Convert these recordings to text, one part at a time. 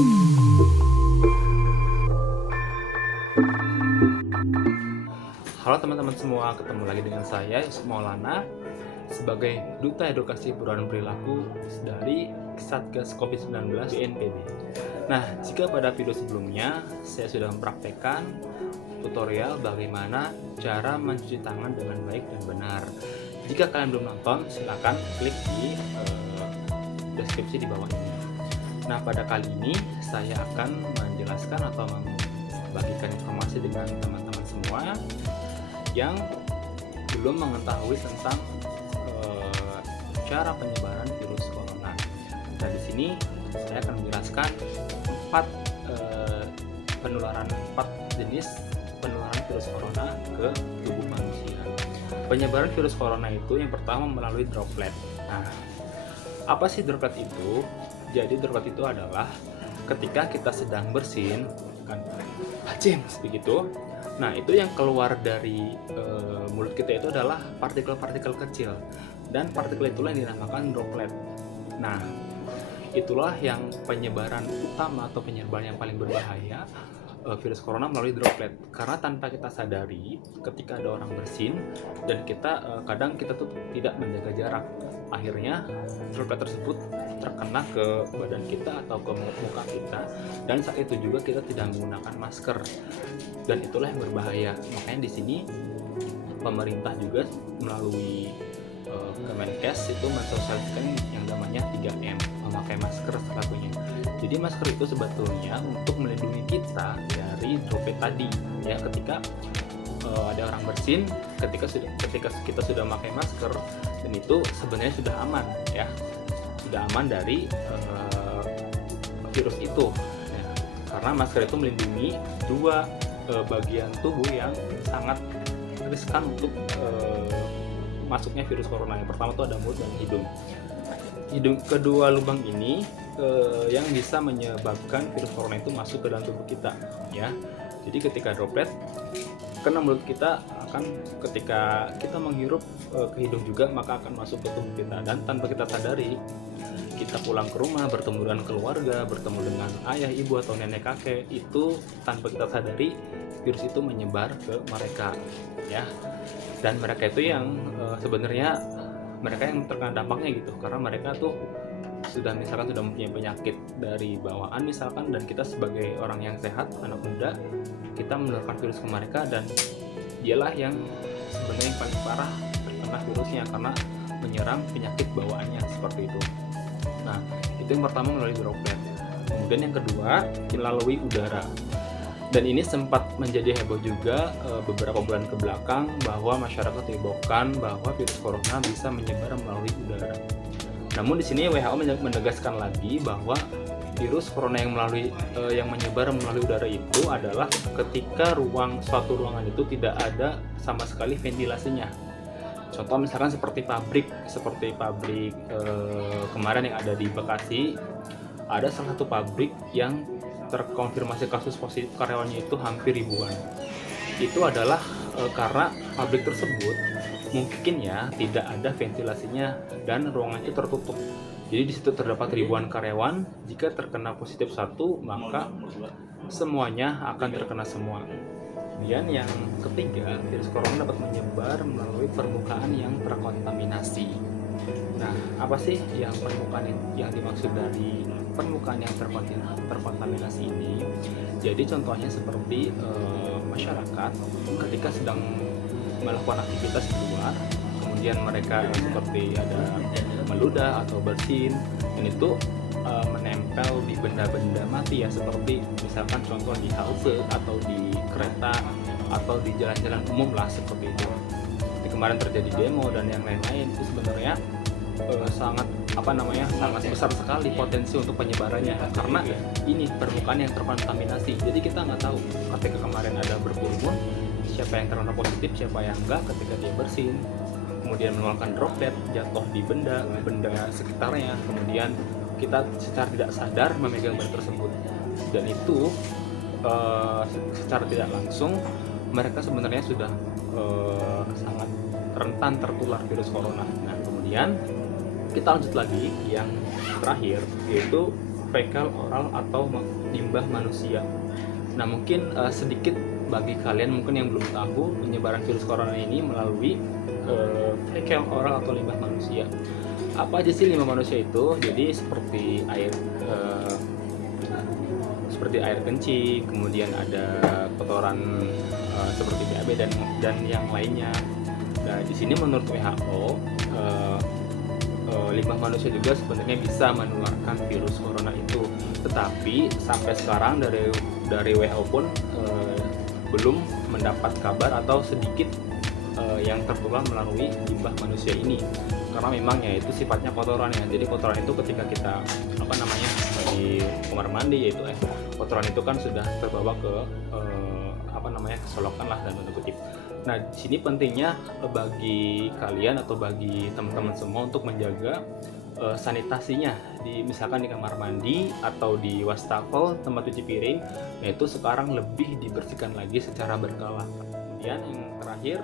Halo teman-teman semua, ketemu lagi dengan saya Yusuf Maulana sebagai Duta Edukasi Perubahan Perilaku dari Satgas COVID-19 BNPB. Nah, jika pada video sebelumnya saya sudah mempraktekkan tutorial bagaimana cara mencuci tangan dengan baik dan benar. Jika kalian belum nonton, silakan klik di deskripsi di bawah ini. Nah, pada kali ini saya akan menjelaskan atau membagikan informasi dengan teman-teman semua yang belum mengetahui tentang cara penyebaran virus corona. Nah, di sini saya akan menjelaskan empat jenis penularan virus corona ke tubuh manusia. Penyebaran virus corona itu yang pertama melalui droplet. Nah, apa sih droplet itu? Jadi droplet itu adalah ketika kita sedang bersin, kan, James begitu. Nah, itu yang keluar dari mulut kita itu adalah partikel-partikel kecil, dan partikel itulah yang dinamakan droplet. Nah, itulah yang penyebaran utama atau penyebaran yang paling berbahaya virus corona melalui droplet. Karena tanpa kita sadari, ketika ada orang bersin dan kita kadang kita tuh tidak menjaga jarak, akhirnya droplet tersebut terkena ke badan kita atau ke muka kita, dan saat itu juga kita tidak menggunakan masker, dan itulah yang berbahaya. Makanya di sini pemerintah juga melalui Kemenkes itu mensosialisasikan yang namanya 3M, memakai masker salah satunya. Jadi masker itu sebetulnya untuk melindungi kita dari droplet tadi, ya. Ketika ada orang bersin, ketika kita sudah memakai masker, dan itu sebenarnya sudah aman, ya, sudah aman dari virus itu, ya. Karena masker itu melindungi dua bagian tubuh yang sangat riskan untuk masuknya virus corona. Yang pertama itu ada mulut dan hidung. Kedua lubang ini yang bisa menyebabkan virus corona itu masuk ke dalam tubuh kita, ya. Jadi ketika droplet kena mulut kita, akan ketika kita menghirup ke hidung juga, maka akan masuk ke tubuh kita, dan tanpa kita sadari, kita pulang ke rumah, bertemu dengan keluarga, bertemu dengan ayah, ibu, atau nenek kakek, itu tanpa kita sadari virus itu menyebar ke mereka, ya. Dan mereka itu yang sebenarnya mereka yang terkena dampaknya gitu, karena mereka tuh sudah mempunyai penyakit dari bawaan misalkan, dan kita sebagai orang yang sehat, anak muda, kita menularkan virus ke mereka, dan dialah yang sebenarnya yang paling parah terkena virusnya karena menyerang penyakit bawaannya seperti itu. Nah, itu yang pertama melalui droplet. Kemudian yang kedua melalui udara. Dan ini sempat menjadi heboh juga beberapa bulan ke belakang, bahwa masyarakat dihebohkan bahwa virus corona bisa menyebar melalui udara. Namun di sini WHO menegaskan lagi bahwa virus corona yang menyebar melalui udara itu adalah ketika suatu ruangan itu tidak ada sama sekali ventilasinya. Contoh misalkan seperti pabrik kemarin yang ada di Bekasi, ada salah satu pabrik yang terkonfirmasi kasus positif karyawannya itu hampir ribuan. Itu adalah karena pabrik tersebut mungkin ya tidak ada ventilasinya dan ruangan itu tertutup. Jadi di situ terdapat ribuan karyawan. Jika terkena positif satu, maka semuanya akan terkena semua. Kemudian yang ketiga, virus corona dapat menyebar melalui permukaan yang terkontaminasi. Nah, apa sih yang dimaksud dari permukaan yang terkontaminasi ini? Jadi contohnya seperti masyarakat ketika sedang melakukan aktivitas di luar, kemudian mereka seperti ada meludah atau bersin, dan itu menempel di benda-benda mati, ya, seperti misalkan contoh di halte atau di kereta atau di jalan-jalan umum lah, seperti itu. Jadi kemarin terjadi demo dan yang lain-lain, itu sebenarnya sangat besar sekali potensi untuk penyebarannya, karena ini permukaan yang terkontaminasi. Jadi kita nggak tahu ketika kemarin ada berkerumun, siapa yang terkena positif, siapa yang enggak ketika dia bersin, kemudian mengeluarkan droplet jatuh di benda sekitarnya, kemudian kita secara tidak sadar memegang benda tersebut, dan itu secara tidak langsung mereka sebenarnya sudah sangat rentan tertular virus corona. Nah, kemudian kita lanjut lagi yang terakhir, yaitu fekal oral atau limbah manusia. Nah, mungkin sedikit bagi kalian mungkin yang belum tahu penyebaran virus corona ini melalui fekal oral atau limbah manusia. Apa aja sih limbah manusia itu? Jadi seperti air kencing, kemudian ada kotoran seperti BAB dan yang lainnya. Nah, di sini menurut WHO limbah manusia juga sebenarnya bisa menularkan virus corona itu. Tetapi sampai sekarang dari WHO pun belum mendapat kabar atau sedikit yang tertular melalui limbah manusia ini, karena memang ya itu sifatnya kotoran ya. Jadi kotoran itu ketika kita di kamar mandi, yaitu kotoran itu kan sudah terbawa ke kesolokan lah dan tanda kutip. Nah, di sini pentingnya bagi kalian atau bagi teman-teman semua untuk menjaga sanitasinya misalkan di kamar mandi atau di wastafel tempat cuci piring. Nah, itu sekarang lebih dibersihkan lagi secara berkala. Kemudian yang terakhir,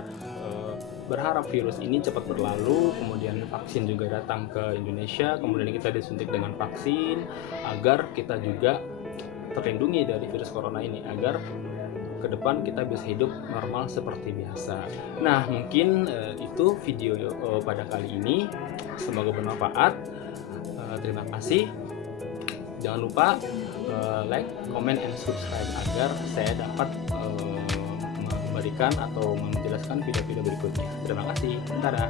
berharap virus ini cepat berlalu, kemudian vaksin juga datang ke Indonesia, kemudian kita disuntik dengan vaksin agar kita juga terlindungi dari virus corona ini, agar ke depan kita bisa hidup normal seperti biasa. Nah, mungkin itu video pada kali ini, semoga bermanfaat. Terima kasih. Jangan lupa like, comment, and subscribe agar saya dapat memberikan atau menjelaskan video-video berikutnya. Terima kasih. Dadah.